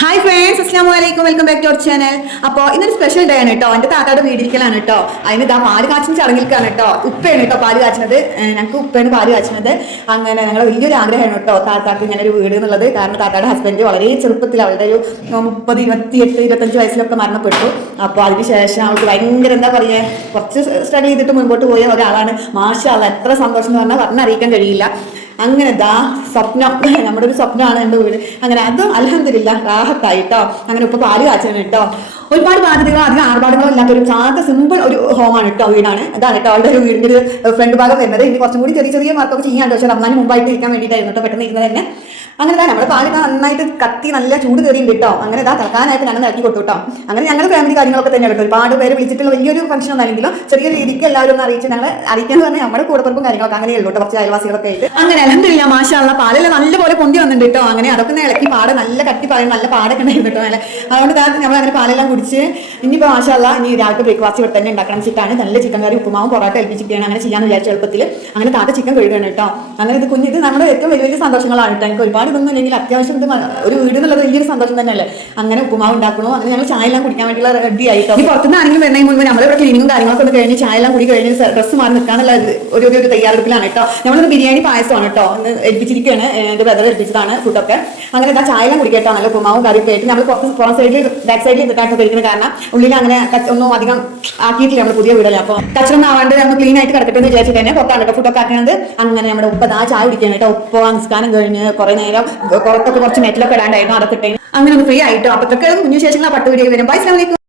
Hi friends, അസ്സലാമു അലൈക്കും. Welcome back to our channel. അപ്പോൾ ഇന്നൊരു സ്പെഷ്യൽ ഡേ ആണ് കേട്ടോ. എൻ്റെ താത്തായുടെ വീടിരിക്കലാണ് കേട്ടോ. അതിന് ഇതാ പാല് കാച്ചിന് ചടങ്ങിൽക്കാണ് കേട്ടോ. ഉപ്പയാണ് കേട്ടോ പാല് കാച്ചുന്നത്. ഞങ്ങൾക്ക് ഉപ്പയാണ് പാല് കാച്ചുന്നത്. അങ്ങനെ ഞങ്ങൾ വലിയൊരു ആഗ്രഹമാണ് കേട്ടോ താത്താക്ക് ഇങ്ങനെ ഒരു വീട് എന്നുള്ളത്. കാരണം താത്തായുടെ ഹസ്ബൻഡ് വളരെ ചെറുപ്പത്തിൽ അവളുടെ ഒരു 30, 28, 25 വയസ്സിലൊക്കെ മരണപ്പെട്ടു. അപ്പോൾ അതിന് ശേഷം അവൾക്ക് ഭയങ്കര എന്താ പറയുക, കുറച്ച് സ്റ്റഡി ചെയ്തിട്ട് മുൻപോട്ട് പോയ ഒരാളാണ്. മാഷാ അല്ലാഹ്, എത്ര സന്തോഷം എന്ന് പറഞ്ഞാൽ പറഞ്ഞറിയിക്കാൻ കഴിയില്ല. അങ്ങനെ ദാ സ്വപ്നം, നമ്മുടെ ഒരു സ്വപ്നമാണ് എൻ്റെ വീട്. അങ്ങനെ അതും അൽഹംദുലില്ലാഹ് റാഹത്തായിട്ടോ. അങ്ങനെ ഇപ്പൊ പാല് കാച്ചാണ് കേട്ടോ. ഒരുപാട് ബാധ്യതകളോ അധികം ആർഭാടങ്ങളോ ഇല്ലാത്ത ഒരു സാധാ സിമ്പിൾ ഒരു ഹോമാണ് കേട്ടോ, വീടാണ്. അതാണ് കേട്ടോ അവളുടെ ഒരു വീടിന്റെ ഒരു ഫ്രണ്ട് ഭാഗം വരുന്നത്. ഇനി കുറച്ചും കൂടി ചെറിയ ചെറിയ വർക്കൊക്കെ ചെയ്യാണ്ട്, പക്ഷേ റമദാന് മുമ്പായിട്ട് ഇരിക്കാൻ വേണ്ടിയിട്ടായിരുന്നു കേട്ടോ പെട്ടെന്ന് ഇരുന്നത് തന്നെ. അങ്ങനെ തന്നെ നമ്മുടെ പാല് നന്നായിട്ട് കത്തി നല്ല ചൂട് കയറിയുണ്ട് കേട്ടോ. അങ്ങനെ ഇതാ തിളക്കാനായിട്ട് ഞങ്ങൾ ഇറക്കി കൊടുത്തു കേട്ടോ. അങ്ങനെ ഞങ്ങളുടെ ഫാമിലി കാര്യങ്ങളൊക്കെ തന്നെ കേട്ടോ. ഒരുപാട് പേര് വിളിച്ചിട്ടുള്ള വലിയൊരു ഫംഗ്ഷൻ ഒന്നും അല്ലെങ്കിലും ചെറിയ രീതിക്ക് എല്ലാവരും ഒന്ന് അറിയിച്ച് ഞങ്ങൾ അറിയിക്കാന്ന് പറഞ്ഞാൽ നമ്മുടെ കൂടപ്പുറപ്പും കാര്യങ്ങളൊക്കെ അങ്ങനെയുള്ളൂ കേട്ടോ, കുറച്ച് അയൽവാസികളൊക്കെ ആയിട്ട്. അങ്ങനെ അൽഹംദുലില്ലാ മാഷാ അല്ലാഹ് പാലെല്ലാം നല്ലപോലെ പൊന്തി വന്നിട്ടുണ്ട് കേട്ടോ. അങ്ങനെ അതൊക്കെ ഒന്ന് ഇളക്കി പാട് നല്ല കട്ടി പറയും, നല്ല പാടൊക്കെ ഉണ്ടായിരുന്നു കേട്ടോ. അതുകൊണ്ട് നമ്മൾ അങ്ങനെ പാലെല്ലാം കുടിച്ച് ഇനിയിപ്പോൾ മാഷാ അല്ലാഹ് ഇനി രാവിലെ ബ്രേക്ക്ഫാസ്റ്റ് ഇവിടെ തന്നെ ഉണ്ടാക്കണം വെച്ചിട്ടാണ്. നല്ല ചിക്കൻ കറി, ഉപ്പുമാവും പൊറോട്ട ഏൽപ്പിച്ചിരിക്കുകയാണ്. അങ്ങനെ ചെയ്യാന്ന് വിചാരിച്ച എളുപ്പത്തിൽ അങ്ങനെ താത്ത ചിക്കൻ കഴുകുകയാണ് കേട്ടോ. അങ്ങനെ ഇത് നമ്മുടെ ഏറ്റവും വലിയ വലിയ സന്തോഷങ്ങളാണ് കേട്ടോ. എനിക്ക് ഒരുപാട് ഇതൊന്നും ഇല്ലെങ്കിൽ അത്യാവശ്യം ഒരു വീട് എന്നുള്ളത് വലിയൊരു സന്തോഷം തന്നെയല്ലേ. അങ്ങനെ ഉപ്പുമാവ് ഉണ്ടാക്കണോ, അങ്ങനെ ഞങ്ങൾ ചായ എല്ലാം കുടിക്കാൻ വേണ്ടിയുള്ള റെഡി ആയിട്ടോ. ഈ പുറത്തുനിന്ന് ആരെങ്കിലും വരുന്നതിന് മുൻപ് നമ്മളിവിടെ ക്ലീനിങ്ങും കാര്യങ്ങളൊക്കെ ഒന്ന് കഴിഞ്ഞ് ചായ എല്ലാം കൂടി കഴിഞ്ഞ് ഡ്രസ്സ് മാറി നിൽക്കാന്നുള്ള ഒരു തയ്യാറെടുപ്പിലാണ് കേട്ടോ. നമ്മളിത് ബിരിയാണി പായസമാണ് കേട്ടോ ഏൽപ്പിച്ചിരിക്കുകയാണ്. എൻ്റെ ബ്രദർ ഏൽപ്പിച്ചതാണ് ഫുഡൊക്കെ. അങ്ങനെ എന്താ ചായ എല്ലാം കുടിക്കട്ടോ. നല്ല ഉപ്പുമാവും കറിയൊക്കെ ആയിട്ട് നമ്മൾ പുറം സൈഡിൽ ബാക്ക് സൈഡിൽ നിന്നിട്ടാണ് കഴിക്കുന്നത്. കാരണം ഉള്ളിൽ അങ്ങനെ ഒന്നും അധികം ആക്കിയിട്ടില്ല നമ്മൾ പുതിയ വീടല്ലേ. അപ്പോൾ കച്ചറൊന്നും ആവാണ്ട് നമ്മൾ ക്ലീൻ ആയിട്ട് കിടക്കട്ടെ എന്ന് വിചാരിച്ചിട്ട് തന്നെ പുറത്താണ് കേട്ടോ ഫുഡൊക്കെ ആക്കുന്നത്. അങ്ങനെ നമ്മുടെ ഉപ്പ ആ ചായ കുടിക്കാൻ കേട്ടോ. ഉപ്പ നിസ്കാരം കഴിഞ്ഞ് കുറെ നേരം പുറത്തൊക്കെ കുറച്ച് നെറ്റിലൊക്കെ ഇടാണ്ടായിരുന്നു, അതൊക്കെ ഇട്ടേ അങ്ങനെ ഒന്ന് ഫ്രീ ആയിട്ടോ. അപ്പോഴൊക്കെ കുഞ്ഞു ശേഷങ്ങൾ പട്ട് വീഡിയോ വരും. ബൈ, അസ്സലാമു അലൈക്കും.